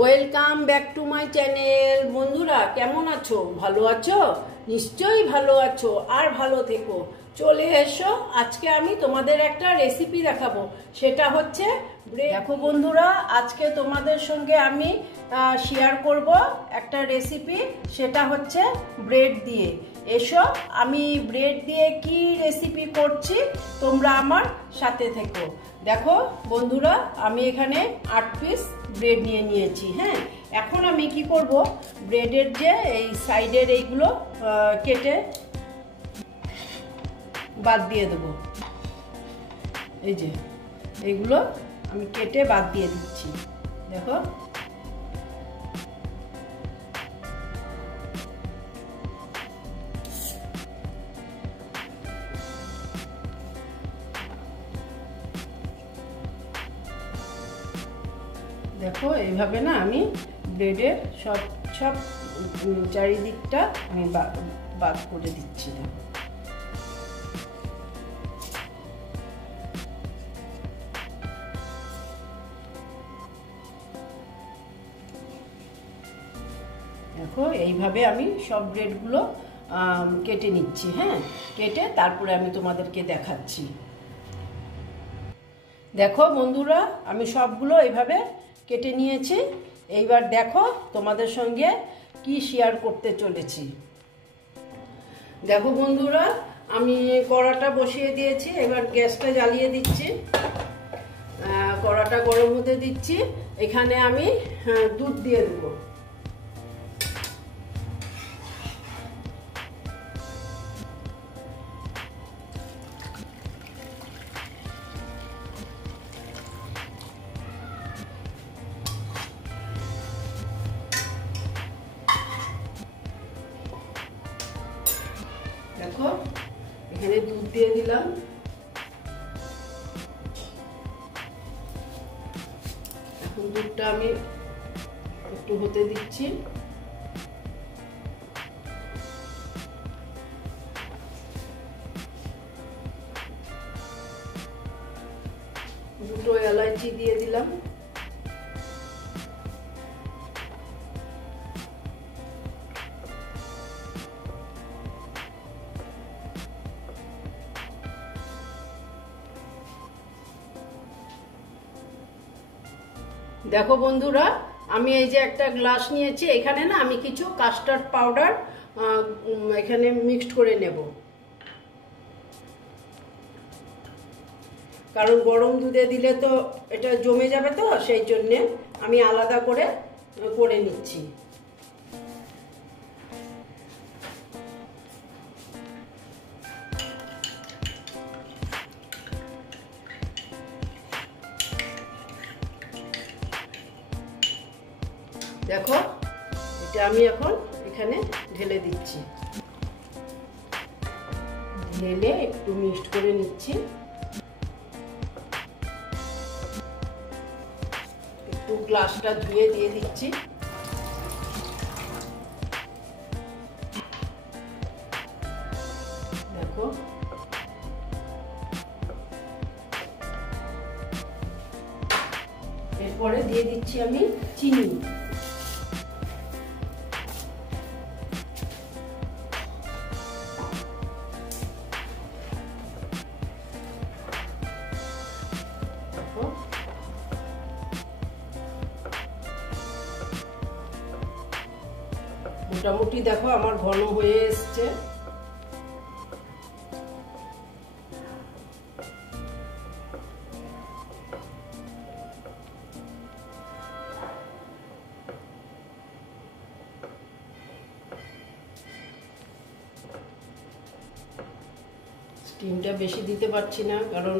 Welcome back to my channel. বন্ধুরা কেমন আছো? ভালো আছো? নিশ্চয়ই ভালো আছো, আর ভালো থেকো। চলে এসো, আজকে আমি তোমাদের একটা রেসিপি দেখাবো, সেটা হচ্ছে ব্রেড। দেখো বন্ধুরা, আজকে তোমাদের সঙ্গে আমি শেয়ার করব একটা রেসিপি, সেটা হচ্ছে ব্রেড দিয়ে। এসো, আমি ব্রেড দিয়ে কি রেসিপি করছি তোমরা আমার সাথে থেকো। দেখো বন্ধুরা, আমি এখানে 8 পিস ব্রেড নিয়ে নিয়েছি। হ্যাঁ, এখন আমি কি করব, ব্রেডের যে এই সাইডের এইগুলো কেটে বাদ দিয়ে দেবো। এই যে এইগুলো আমি কেটে বাদ দিয়ে দিচ্ছি। দেখো, দেখো এইভাবে না আমি ব্রেডের সব চারিদিকটা আমি বাদ করে দিচ্ছি। দেখো এইভাবে আমি সব ব্রেডগুলো কেটে নিচ্ছি। হ্যাঁ, কেটে তারপরে আমি তোমাদেরকে দেখাচ্ছি। দেখো বন্ধুরা, আমি সবগুলো এইভাবে কেটে নিয়েছি। এইবার দেখো তোমাদের সঙ্গে কি শেয়ার করতে চলেছি। দেখো বন্ধুরা, আমি কড়াটা বসিয়ে দিয়েছি। এবার গ্যাসটা জ্বালিয়ে দিচ্ছি, কড়াটা গরম হতে দিচ্ছি। এখানে আমি দুধ দিয়ে দেবো। দেখো এখানে দুধ দিয়ে দিলাম। এখন দুধটা আমি একটু হতে দিচ্ছি। দুটো এলাচি দিয়ে দিলাম। দেখো বন্ধুরা, আমি এই যে একটা গ্লাস নিয়েছি, এখানে না আমি কিছু কাস্টার্ড পাউডার এখানে মিক্সড করে নেব, কারণ গরম দুধে দিলে তো এটা জমে যাবে, তো সেই জন্যে আমি আলাদা করে নিচ্ছি। দেখো এটা আমি এখন এখানে ঢেলে দিচ্ছি, ঢেলে একটু মিক্সড করে নিচ্ছি। একটু গ্লাসটা ধুয়ে দিয়ে দিচ্ছি। দেখো এরপরে দিয়ে দিচ্ছি আমি চিনি। মোটামুটি দেখো আমার ঘন হয়ে এসছে। স্টিমটা বেশি দিতে পারছি না, কারণ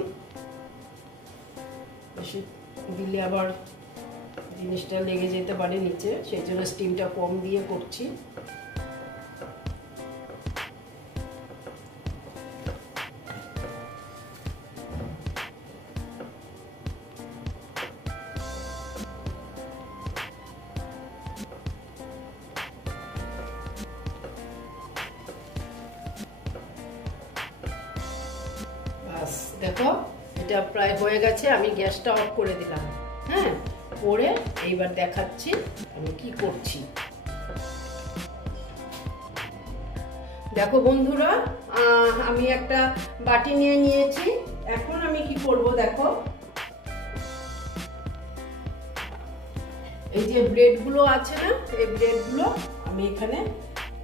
বেশি দিলে আবার জিনিসটা লেগে যেতে পারে নিচে, সেই জন্য স্টিমটা কম দিয়ে করছি। বাস দেখো এটা প্রায় হয়ে গেছে, আমি গ্যাসটা অফ করে দিলাম। হ্যাঁ, করে এইবার দেখাচ্ছি আমি কি করছি। দেখো বন্ধুরা, আমি একটা বাটি নিয়ে নিয়েছি। এখন আমি কি করব দেখো, এই যে ব্রেড গুলো আছে না, এই ব্রেড গুলো আমি এখানে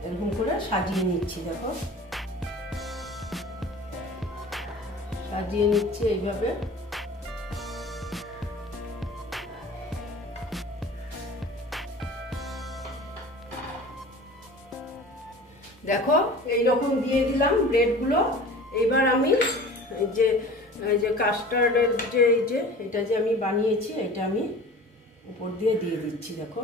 এরকম করে সাজিয়ে নিচ্ছি। দেখো সাজিয়ে নিচ্ছি এইভাবে। দেখো এইরকম দিয়ে দিলাম ব্রেড গুলো। এবার আমি এই যে কাস্টার্ডের যে এটা যে আমি বানিয়েছি, এটা আমি উপর দিয়ে দিচ্ছি। দেখো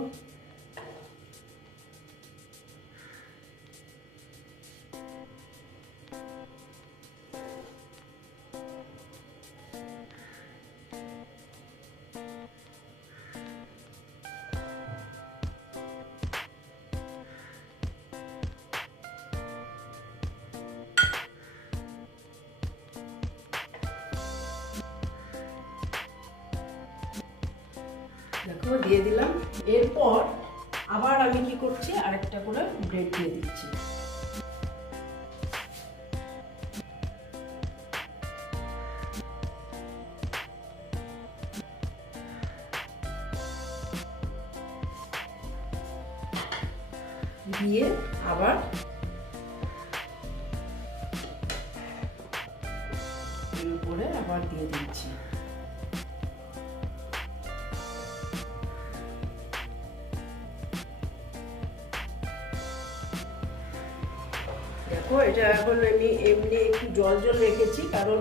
দেখো দিয়ে দিলাম। এরপর আবার আমি কি করছি, আরেকটা করে ব্রেড দিয়ে দিচ্ছি। দিয়ে আবার এর উপরে আবার দিয়ে দিচ্ছি। দেখো এটা এখন আমি এমনি একটু জল রেখেছি, কারণ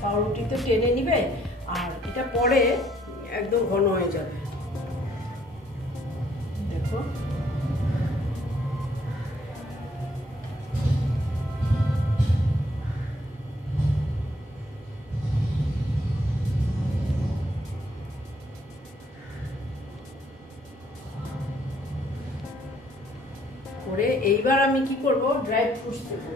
পাউরুটি তো টেনে নিবে, আর এটা পরে একদম ঘন হয়ে যাবে। দেখো করে এইবার আমি কি করব, ড্রাই ফ্রুটস দেবো।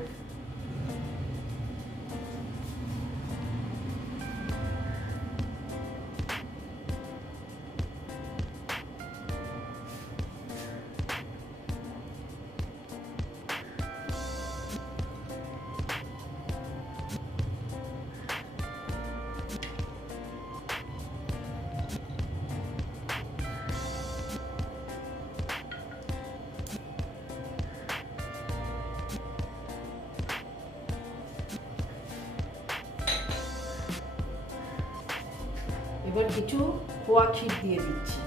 এবার কিছু খোয়া ক্ষীর দিয়ে দিচ্ছি।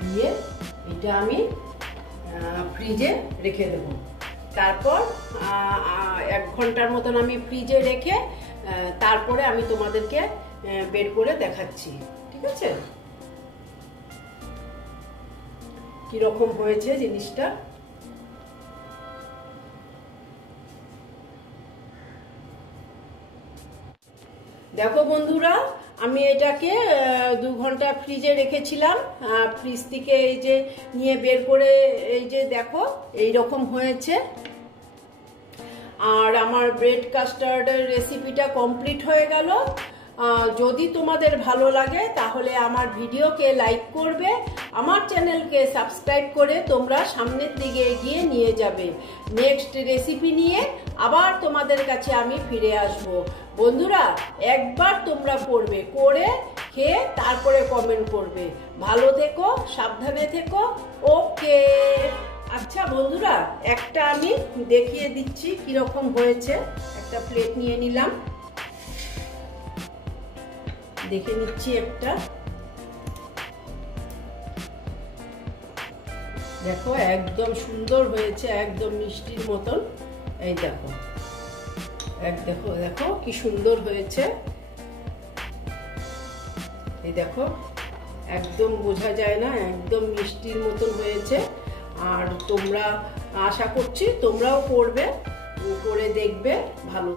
দিয়ে এটা আমি ফ্রিজে রেখে দেব। তারপর 1 ঘন্টার মতন আমি ফ্রিজে রেখে তারপরে আমি তোমাদেরকে বের করে দেখাচ্ছি। ঠিক আছে, কিরকম হয়েছে জিনিসটা। দেখো বন্ধুরা, আমি এটাকে 2 ঘন্টা ফ্রিজে রেখেছিলাম। ফ্রিজ থেকে এই যে নিয়ে বের করে এই যে দেখো এই রকম হয়েছে। আর আমার ব্রেড কাস্টার্ডের রেসিপিটা কমপ্লিট হয়ে গেল। যদি তোমাদের ভালো লাগে তাহলে আমার ভিডিওকে লাইক করবে, আমার চ্যানেলকে সাবস্ক্রাইব করে তোমরা সামনের দিকে এগিয়ে নিয়ে যাবে। নেক্সট রেসিপি নিয়ে আবার তোমাদের কাছে আমি ফিরে আসব। বন্ধুরা, একবার তোমরা করবে, করে খেয়ে তারপরে কমেন্ট করবে। ভালো থেকো, সাবধানে থেকো। ওকে, আচ্ছা বন্ধুরা, একটা আমি দেখিয়ে দিচ্ছি কিরকম হয়েছে। একটা প্লেট নিয়ে নিলাম, দেখে নিচ্ছি একটা। দেখো একদম সুন্দর হয়েছে, একদম মিষ্টির মতন। এই দেখো, দেখো দেখো কি সুন্দর হয়েছে। এই দেখো একদম বোঝা যায় না, একদম মিষ্টির মতন হয়েছে। আর তোমরা, আশা করছি তোমরাও করবে, করে দেখবে। ভালো।